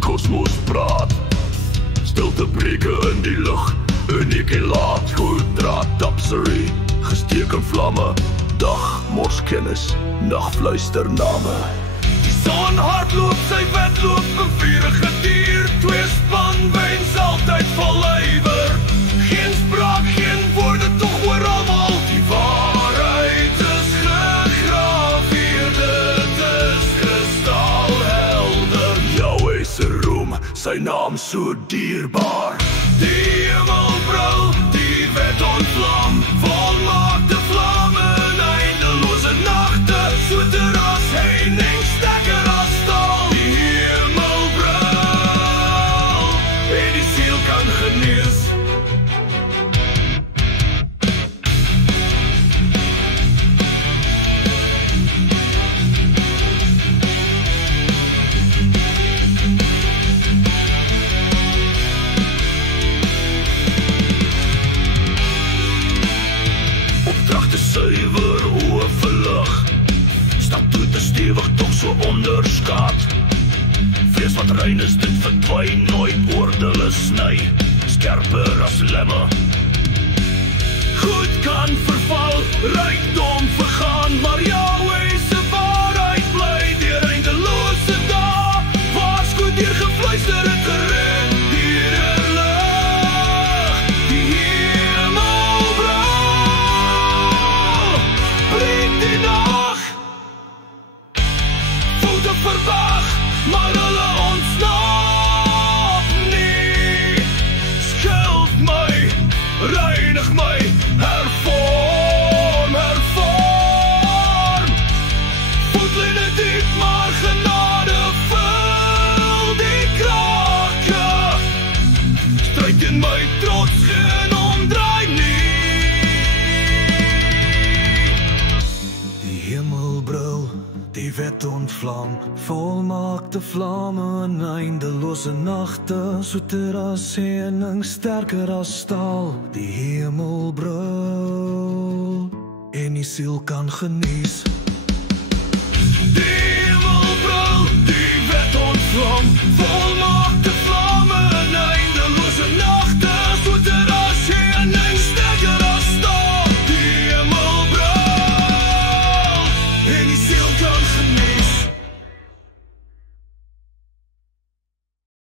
Kosmos praat, stilte breke in die lug, uniek en laat, goed draad, tapsery, gesteek in vlamme, dag mors kennis, nacht fluister name. Die son hardloop, sy wedloop, een vierige dier, twee span wens altyd vol ywer, geen spraak, geen woorde, toch hoor almal, die waarheid is gegraveer, dit is kristalhelder, jou is roem, sy naam so dierbaar. Die hemelbril, die wet ontvlam, volmaakte vlamme in eindeloze nachte, soeter as heining, sterker as staal. Die hemelbril, en die siel kan genees. Suiwer oë verlig, stap toe te stewig, toch so onderskaat. Vlees wat rein is, dit verdwyn, nooit oordele sny, skerper as lemme. Goed kan verval, rykdom vergaan, maar jou is se waarheid bly, deur eindeloze dae, waarsku deur gefluister het gered, deur lig, die hemelbril. Verwag, maar hulle ontsnap nie. Skuld my, reinig my, hervorm, hervorm. Voetline diep, maar genade vul die krake. Stryd in my trots, geen omdraai nie. Die hemelbril, die wet ontvlam, volmaakte vlamme in eindeloze nachte, soeter as heining, sterker as staal. Die hemelbril, en die siel kan genees. Die hemelbril, die wet ontvlam, volmaakte vlamme in eindeloze nachte, soeter as heining, sterker as staal. Die hemelbril, en die siel kan